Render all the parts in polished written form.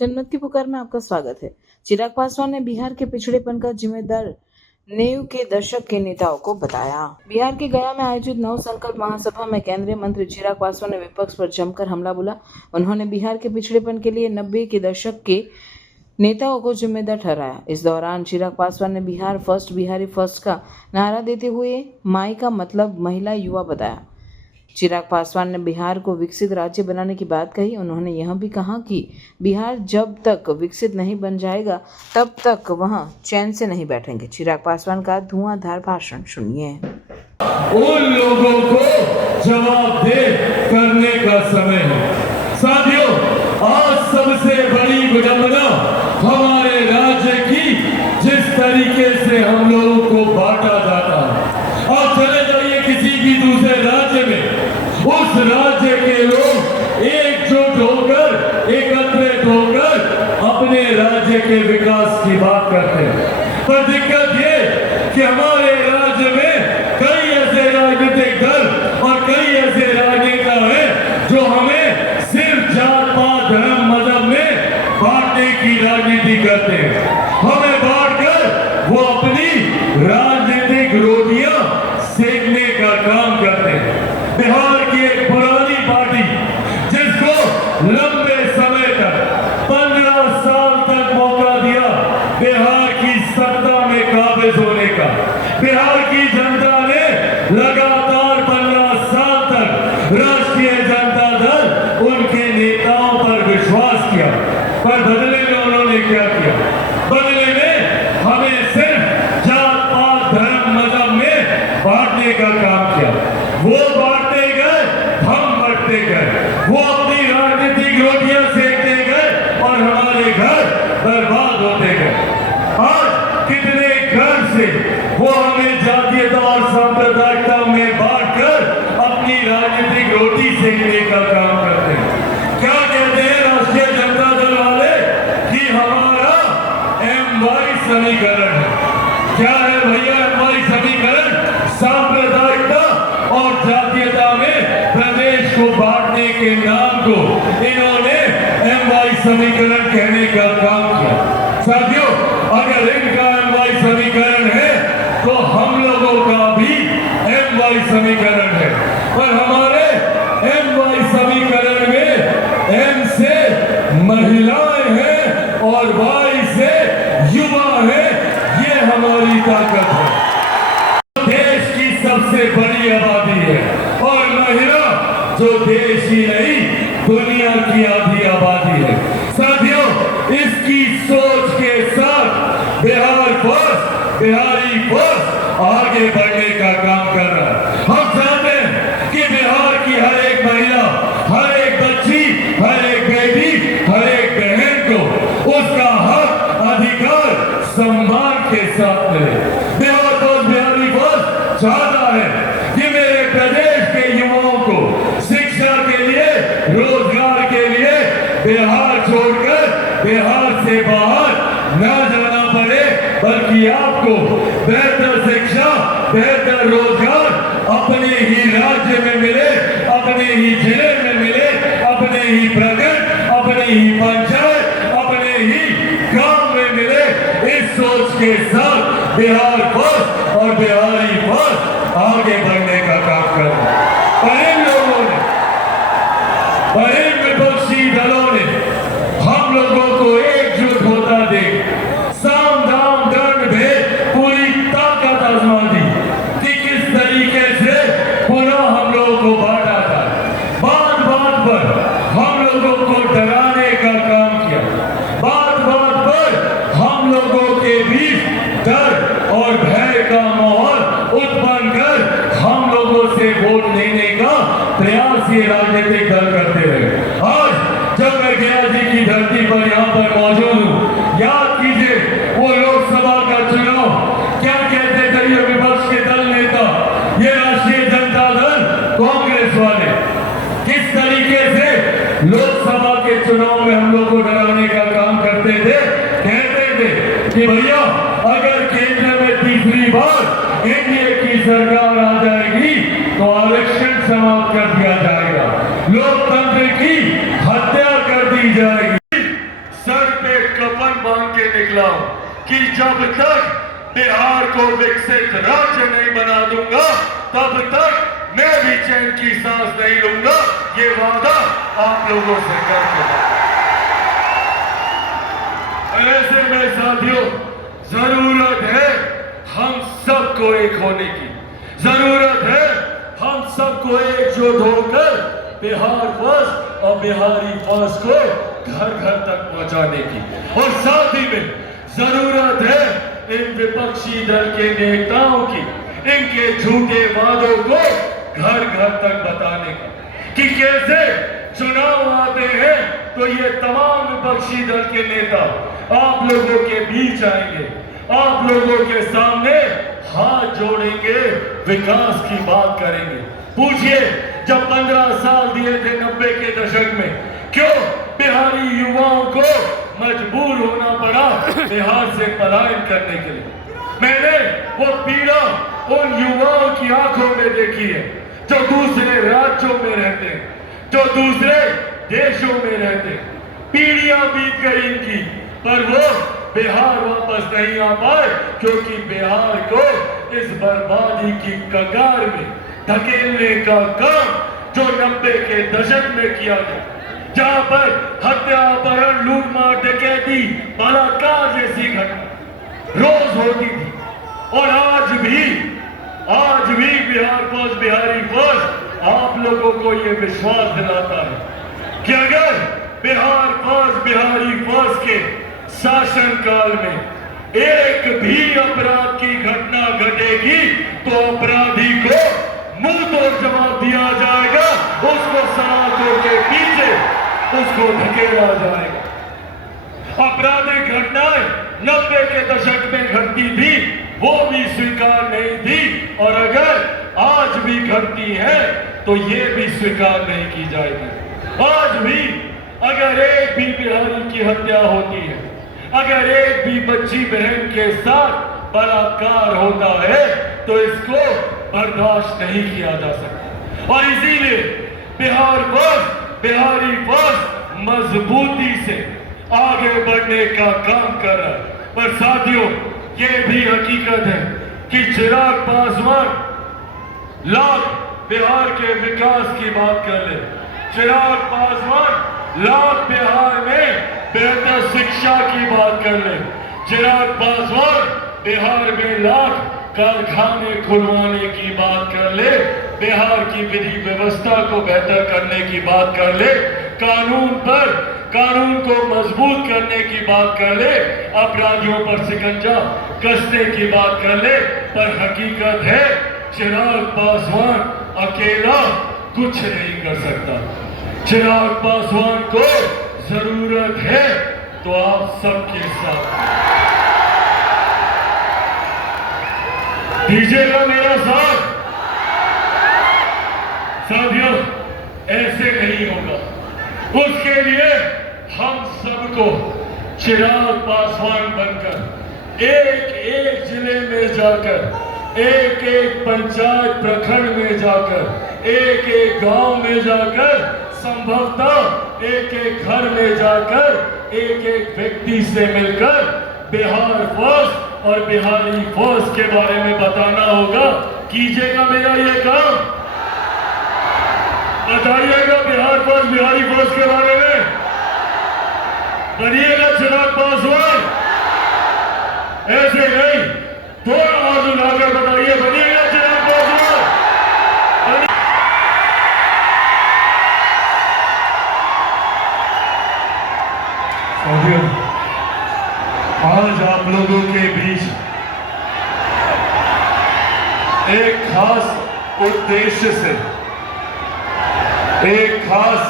जनमत की पुकार में आपका स्वागत है। चिराग पासवान ने बिहार के पिछड़ेपन का जिम्मेदार नेव के दशक के नेताओं को बताया। बिहार के गया में आयोजित नव संकल्प महासभा में केंद्रीय मंत्री चिराग पासवान ने विपक्ष पर जमकर हमला बोला। उन्होंने बिहार के पिछड़ेपन के लिए 90 के दशक के नेताओं को जिम्मेदार ठहराया। इस दौरान चिराग पासवान ने बिहार फर्स्ट, बिहारी फर्स्ट का नारा देते हुए माई का मतलब महिला युवा बताया। चिराग पासवान ने बिहार को विकसित राज्य बनाने की बात कही। उन्होंने यह भी कहा कि बिहार जब तक विकसित नहीं बन जाएगा तब तक वह चैन से नहीं बैठेंगे। चिराग पासवान का धुआंधार भाषण सुनिए। उन लोगों को जवाबदेह करने का समय है। साथियों, आज सबसे बड़ी विडंबना हमारे राज्य की जिस तरीके से हम लोगों को बांटा जाता है। आप चले जाइए किसी भी दूसरे राज्य में, उस राज्य के लोग एकजुट होकर, एकत्रित होकर अपने राज्य के विकास की बात करते हैं। पर दिक्कत ये कि हमारे राज्य में कई ऐसे राजनीतिक दल और कई ऐसे राजनेता हैं जो हमें सिर्फ जात पात धर्म मजहब में बांटने की राजनीति करते हैं। हमें बांटकर वो अपनी राजनीतिक रोटियां सेकने का काम करते हैं। बिहार की एक पुरानी पार्टी जिसको लंबे समय तक 15 साल तक मौका दिया बिहार की सत्ता में काबिज होने का, बिहार की जनता ने लगातार 15 साल तक राष्ट्रीय जनता दल उनके नेताओं पर विश्वास किया। पर बदले में उन्होंने क्या किया? बदले में हमें सिर्फ जात पात धर्म मजहब में बांटने का काम किया। वो बांटते गए, हम बंटते गए। वो अपनी राजनीतिक रोटियां सेकते गए और हमारे घर बर्बाद होते गए। आज कितने घर से वो हमें जातीयता और सांप्रदायिकता में बांटकर अपनी राजनीतिक रोटी सेकने का काम करते हैं। क्या कहते हैं राष्ट्रीय जनता दल वाले कि हमारा MY समीकरण है। क्या है भैया MY समीकरण? सांप्रदायिकता और जातीयता में प्रदेश को बांटने के नाम को इन्होंने MY समीकरण कहने का काम किया। साथियों, अगर इनका MY समीकरण है तो हम लोगों का भी MY समीकरण है। पर हमारे MY समीकरण में M से महिलाएं हैं और Y से युवा है। ये हमारी ताकत है। देश की सबसे बड़ी आबादी है और महिला जो देश ही नहीं दुनिया की आधी आबादी है। साथियों, इसकी सोच के साथ बिहार फर्स्ट, बिहारी फर्स्ट आगे बढ़ने का काम कर रहा है। हम चाहते हैं कि बिहार की हर एक महिला, हर एक बच्ची, हर एक बेटी, हर एक बहन को उसका हक, अधिकार सम्मान के साथ मिले। बिहार फर्स्ट, बिहारी फर्स्ट चाहता है कि मेरे प्रदेश के युवाओं को शिक्षा के लिए, रोजगार के लिए बिहार छोड़कर बिहार से बाहर न जाना पड़े, बल्कि आपको बेहतर शिक्षा, बेहतर रोजगार अपने ही राज्य में मिले, अपने ही जिले में मिले, अपने ही प्रखंड, अपने ही पंचायत, अपने ही गांव में मिले। इस सोच के साथ बिहार फर्स्ट और बिहारी फर्स्ट आगे बढ़ने का काम कर रहा है। पर इन लोगों ने, पर इन विपक्षी दलों ने हम लोगों को एकजुट होता देख साम दाम दंड भेद पूरी ताकत आजमा दी कि किस तरीके से पुनः हम लोगों को बांटा था। बात बात पर हम लोगों को डराने का काम किया। बात बात पर हम लोगों के बीच डर और भय का माहौल उत्पन्न कर हम लोगों से वोट लेने का प्रयास ये राजनीतिक दल करते रहे। आज जब मैं गया जी की धरती पर यहाँ पर मौजूद हूँ, याद कीजिए वो लोकसभा का चुनाव, क्या कहते थे ये विपक्ष के दल नेता, ये राष्ट्रीय जनता दल, कांग्रेस वाले, किस तरीके से लोकसभा के चुनाव में हम लोग को डराने का काम करते थे। कहते थे कि भैया अगर केंद्र में तीसरी बार एनडीए की सरकार आ जाएगी तो आरक्षण समाप्त कर दिया जाएगा, लोकतंत्र की हत्या कर दी जाएगी। ठान बांध के निकला हूं कि जब तक बिहार को विकसित राज्य नहीं बना दूंगा तब तक मैं भी चैन की सांस नहीं लूंगा। ये वादा आप लोगों से करके ऐसे में साथियों जरूरत है हम सबको एक होने की, जरूरत है हम सबको एकजुट होकर बिहार फर्स्ट और बिहारी फर्स्ट को घर घर तक पहुंचाने की, और साथ ही में जरूरत है इन विपक्षी दल के नेताओं की इनके झूठे वादों को घर घर तक बताने की कि कैसे चुनाव आते हैं तो ये तमाम विपक्षी दल के नेता आप लोगों के बीच आएंगे, आप लोगों के सामने हाथ जोड़ेंगे, विकास की बात करेंगे। पूछिए जब 15 साल दिए थे 90 के दशक में, क्यों बिहारी युवाओं को मजबूर होना पड़ा बिहार से पलायन करने के लिए? मैंने वो पीड़ा उन युवाओं की आंखों में देखी है जो दूसरे राज्यों में रहते हैं, जो दूसरे देशों में रहते हैं। पीढ़ियां बीत गई इनकी, पर वो बिहार वापस नहीं आ पाए क्योंकि बिहार को इस बर्बादी की कगार में धकेलने का काम जो 90 के दशक में किया गया, जहां पर हत्या, अपहरण, लूटमार, डकैती, बलात्कार जैसी घटना रोज होती थी। और आज भी बिहार फर्स्ट, बिहारी फर्स्ट आप लोगों को ये विश्वास दिलाता है कि अगर बिहार फर्स्ट, बिहारी फर्स्ट के शासन काल में एक भी अपराध की घटना घटेगी तो अपराधी को मुंह तोड़ जवाब दिया जाएगा, उसको सलाखों के पीछे उसको धकेला जाएगा। आपराधिक घटनाएं 90 के दशक में घटती थी, वो भी स्वीकार नहीं थी, और अगर आज भी घटती है तो ये भी स्वीकार नहीं की जाएगी। आज भी अगर एक भी बिहारी की हत्या होती है, अगर एक भी बच्ची बहन के साथ बलात्कार होता है तो इसको बर्दाश्त नहीं किया जा सकता। और इसीलिए बिहार फर्स्ट, बिहारी फर्स्ट मजबूती से आगे बढ़ने का काम कर रहा है। पर साथियों ये भी हकीकत है कि चिराग पासवान लाख बिहार के विकास की बात कर ले, चिराग पासवान लाख बिहार में बेहतर शिक्षा की बात कर ले, चिराग पासवान बिहार में लाख कारखाने खुलवाने की बात कर ले, बिहार की विधि व्यवस्था को बेहतर करने की बात कर ले, कानून को मजबूत करने की बात कर ले, अपराधियों पर शिकंजा कसने की बात कर ले। पर हकीकत है चिराग पासवान अकेला कुछ नहीं कर सकता। चिराग पासवान को जरूरत है तो आप सबके साथ दीजिएगा मेरा साथ। साथियों ऐसे नहीं होगा, उसके लिए हम सबको चिराग पासवान बनकर एक एक जिले में जाकर, एक एक पंचायत प्रखंड में जाकर, एक एक गांव में जाकर, संभवतः एक एक घर में जाकर एक एक व्यक्ति से मिलकर बिहार फर्स्ट और बिहारी फर्स्ट के बारे में बताना होगा। कीजिएगा मेरा ये काम, बताइएगा बिहार फर्स्ट, बिहारी फर्स्ट के बारे में, बनिएगा चिराग पासवान। ऐसे नहीं, थोड़ा आवाज उठाकर बताइए, बनिएगा चिराग पासवान। आज आप लोगों के बीच एक खास उद्देश्य से, एक खास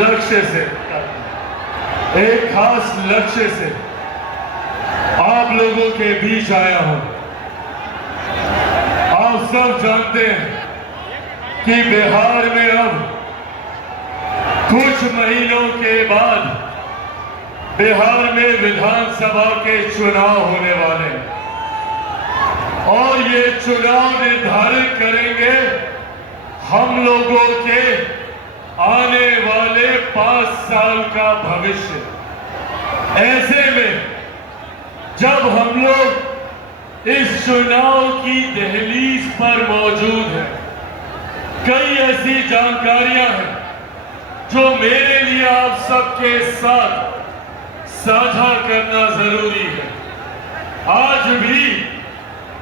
लक्ष्य से, एक खास लक्ष्य से आप लोगों के बीच आया हूं। आप सब जानते हैं कि बिहार में अब कुछ महीनों के बाद बिहार में विधानसभा के चुनाव होने वाले हैं, और ये चुनाव निर्धारित करेंगे हम लोगों के आने वाले 5 साल का भविष्य। ऐसे में जब हम लोग इस चुनाव की दहलीज पर मौजूद हैं, कई ऐसी जानकारियां हैं जो मेरे लिए आप सबके साथ साझा करना जरूरी है। आज भी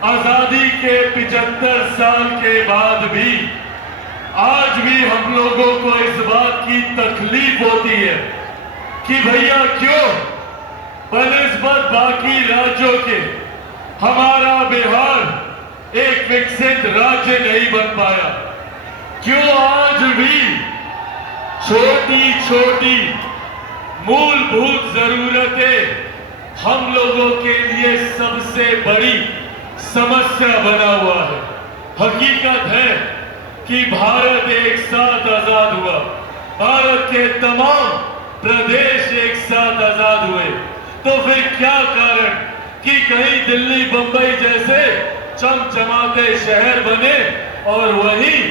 आजादी के 75 साल के बाद भी आज भी हम लोगों को इस बात की तकलीफ होती है कि भैया क्यों बनिस्बत बाकी राज्यों के हमारा बिहार एक विकसित राज्य नहीं बन पाया। क्यों आज भी छोटी छोटी मूलभूत जरूरतें हम लोगों के लिए सबसे बड़ी समस्या बना हुआ है। हकीकत है कि भारत एक साथ आजाद हुआ, भारत के तमाम प्रदेश एक साथ आजाद हुए, तो फिर क्या कारण कि कहीं दिल्ली बंबई जैसे चमचमाते शहर बने और वहीं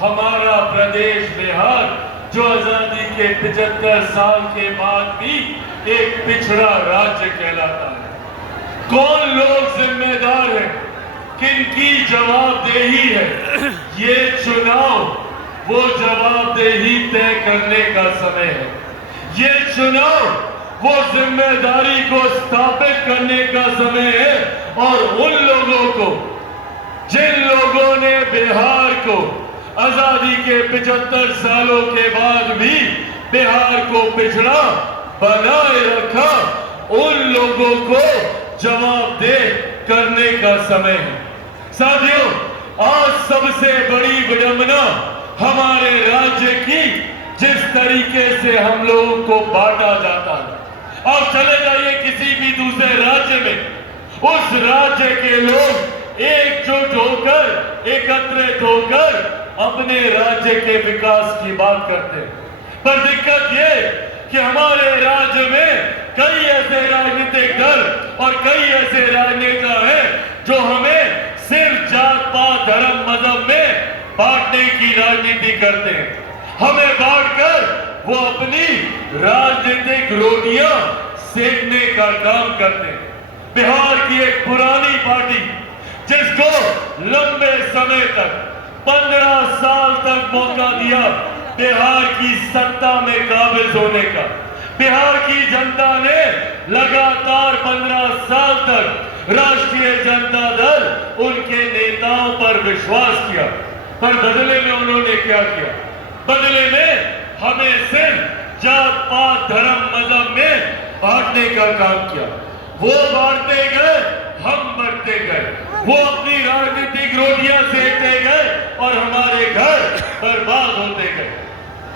हमारा प्रदेश बिहार जो आजादी के 75 साल के बाद भी एक पिछड़ा राज्य कहलाता है। कौन लोग जिम्मेदार हैं, किनकी जवाबदेही है? ये चुनाव वो जवाबदेही तय करने का समय है। ये चुनाव वो जिम्मेदारी को स्थापित करने का समय है। और उन लोगों को, जिन लोगों ने बिहार को आजादी के 75 सालों के बाद भी बिहार को पिछड़ा बनाए रखा, उन लोगों को जवाबदेह करने का समय है। साथियों, आज सबसे बड़ी विडंबना हमारे राज्य की जिस तरीके से हम लोगों को बांटा जाता है। आप चले जाइए किसी भी दूसरे राज्य में, उस राज्य के लोग एकजुट होकर, एकत्रित होकर अपने राज्य के विकास की बात करते हैं। पर दिक्कत ये कि हमारे राज्य में कई ऐसे राजनीतिक दल और कई ऐसे राजनेता हैं जो हमें सिर्फ जात पात धर्म मजहब में बांटने की राजनीति करते हैं। हमें बांटकर वो अपनी राजनीतिक रोटियां सेकने का काम करते हैं। बिहार की एक पुरानी पार्टी जिसको लंबे समय तक 15 साल तक मौका दिया बिहार की सत्ता में काबिज होने का, बिहार की जनता ने लगातार 15 साल तक राष्ट्रीय जनता दल उनके नेताओं पर विश्वास किया। पर बदले में उन्होंने क्या किया? बदले में हमें सिर्फ जात पात धर्म मजहब में बांटने का काम किया। वो बांटते गए, हम बढ़ते गए, वो अपनी राजनीतिक रोटियां सेकते गए और हमारे घर बर्बाद होते गए।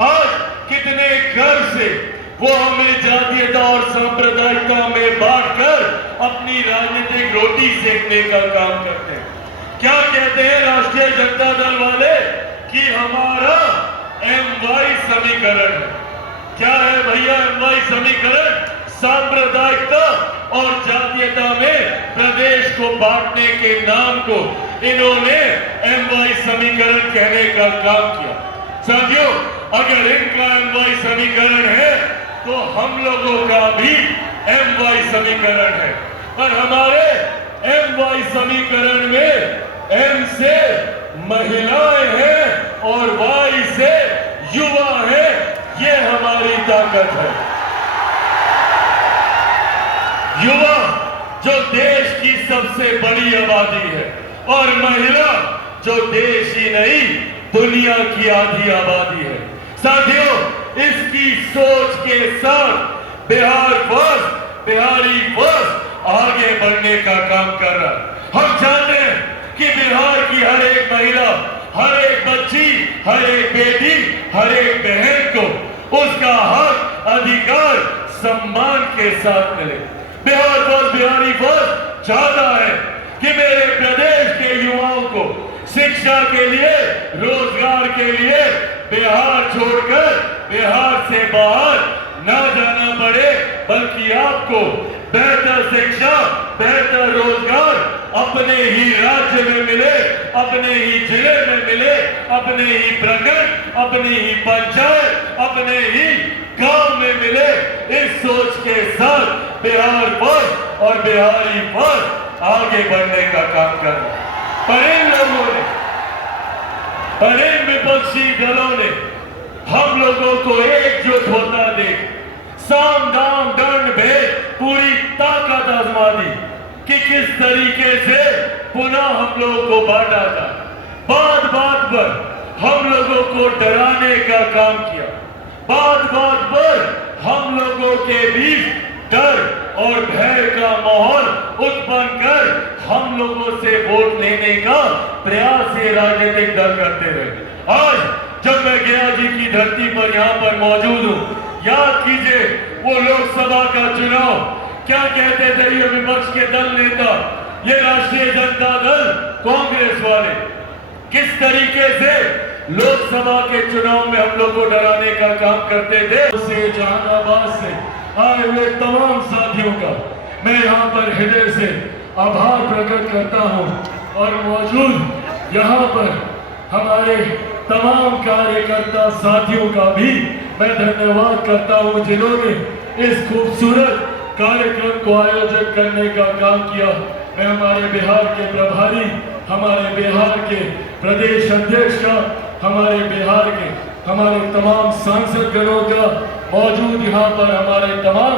आज कितने घर से वो हमें जातीयता और सांप्रदायिकता में बांटकर अपनी राजनीतिक रोटी सेकने का काम करते हैं। क्या कहते हैं राष्ट्रीय जनता दल वाले कि हमारा MY समीकरण है। क्या है भैया MY समीकरण? सांप्रदायिकता और जातीयता में प्रदेश को बांटने के नाम को इन्होंने MY समीकरण कहने का काम किया। साथियों, अगर इनका MY समीकरण है तो हम लोगों का भी MY समीकरण है। पर हमारे MY समीकरण में M से महिलाएं हैं और Y से युवा है। ये हमारी ताकत है। युवा जो देश की सबसे बड़ी आबादी है और महिला जो देश ही नहीं दुनिया की आधी आबादी है। साथियों, इसकी सोच के साथ बिहार फर्स्ट, बिहारी फर्स्ट आगे बढ़ने का काम कर रहा है। हम चाहते हैं कि बिहार की हर एक महिला, हर एक बच्ची, हर एक बेटी, हर एक बहन को उसका हक, अधिकार, सम्मान के साथ मिले। बिहार फर्स्ट, बिहारी फर्स्ट चाहता है कि मेरे प्रदेश के युवाओं को शिक्षा के लिए, रोजगार के लिए बिहार छोड़कर बिहार से बाहर ना जाना पड़े, बल्कि आपको बेहतर शिक्षा, बेहतर रोजगार अपने ही राज्य में मिले, अपने ही जिले में मिले, अपने ही प्रखंड, अपनी ही पंचायत, अपने ही गांव में मिले। इस सोच के साथ बिहार पर और बिहारी पर आगे बढ़ने का काम करना। पर इन लोगों ने, पर इन विपक्षी दलों ने हम लोगों को एकजुट होता देख साम दाम दंड भेद पूरी ताकत आजमा दी कि किस तरीके से पुनः हम लोगों को बांटा जाए। बात बात पर हम लोगों को डराने का काम किया, बात बात पर हम लोगों के बीच डर और भय का माहौल उत्पन्न कर हम लोगों से वोट लेने का प्रयास ये राजनीतिक दल करते रहे। आज जब मैं गया जी की धरती पर यहाँ पर मौजूद हूँ, याद कीजिए वो लोकसभा का चुनाव, क्या कहते थे ये विपक्ष के दल नेता, ये राष्ट्रीय जनता दल, कांग्रेस वाले, किस तरीके से लोकसभा के चुनाव में हम लोग को डराने का काम करते थे। से जहानाबाद से आए हुए तमाम साथियों का मैं यहाँ पर हृदय से आभार प्रकट करता हूँ और मौजूद यहाँ पर हमारे तमाम कार्यकर्ता साथियों का भी मैं धन्यवाद करता हूँ जिन्होंने इस खूबसूरत कार्यक्रम को आयोजित करने का काम किया। मैं हमारे बिहार के प्रभारी, हमारे बिहार के प्रदेश अध्यक्ष का, हमारे तमाम सांसद गणों का, मौजूद यहाँ पर हमारे तमाम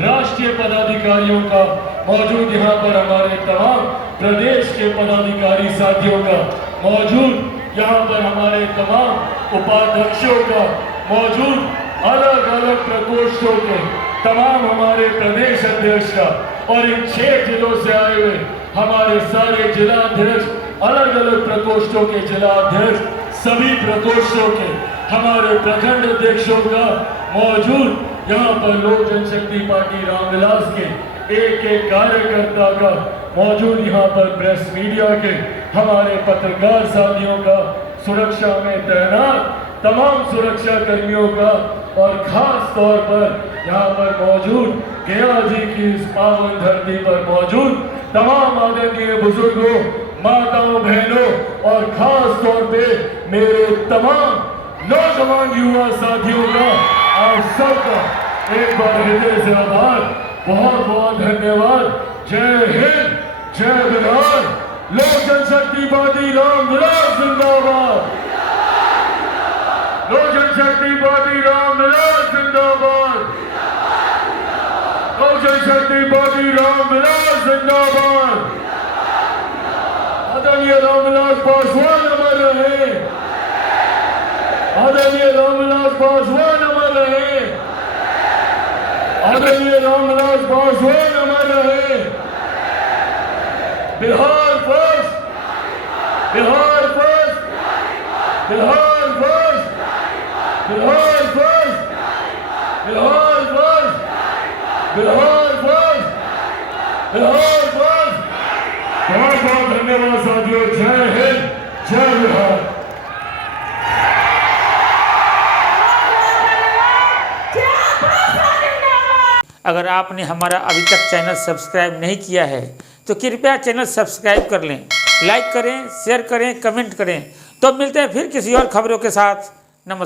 राष्ट्रीय पदाधिकारियों का, मौजूद यहाँ पर हमारे तमाम प्रदेश के पदाधिकारी साथियों का, मौजूद यहाँ पर हमारे तमाम उपाध्यक्षों का, मौजूद अलग अलग प्रकोष्ठों के तमाम हमारे प्रदेश अध्यक्ष का और इन 6 जिलों से आए हुए हमारे सारे जिला अध्यक्ष, अलग अलग प्रकोष्ठों के जिला अध्यक्ष, सभी प्रकोष्ठों के हमारे प्रखंड अध्यक्षों का, मौजूद यहाँ पर लोक जनशक्ति पार्टी रामविलास के एक एक कार्यकर्ता का, मौजूद यहाँ पर प्रेस मीडिया के हमारे पत्रकार साथियों का, सुरक्षा में तैनात तमाम सुरक्षा कर्मियों का और खास तौर पर यहाँ पर मौजूद गया जी की इस पावन धरती पर मौजूद तमाम आदरणीय बुजुर्गों, माताओं, बहनों और खास तौर पे मेरे तमाम नौजवान युवा साथियों का आप सबका एक बार हृदय से आभार, बहुत बहुत धन्यवाद। जय हिंद, जय बिहार, लोक जनशक्ति पार्टी रामविलास जिंदाबाद, लोक जनशक्ति पार्टी रामविलास जिंदाबाद, लोक जनशक्ति पार्टी रामविलास जिंदाबाद। आदरणीय रामविलास पासवान अमर रहे, आदरणीय रामविलास पासवान अमर रहे, आदरणीय रामविलास पासवान अमर रहे। Bihar first, Bihar first, Bihar first, Bihar first, Bihar first, Bihar first, Bihar first. बहुत बहुत धन्यवाद साथियों। जय हिंद, जय बिहार। अगर आपने हमारा अभी तक चैनल सब्सक्राइब नहीं किया है तो कृपया चैनल सब्सक्राइब कर लें, लाइक करें, शेयर करें, कमेंट करें। तो मिलते हैं फिर किसी और खबरों के साथ। नमस्कार।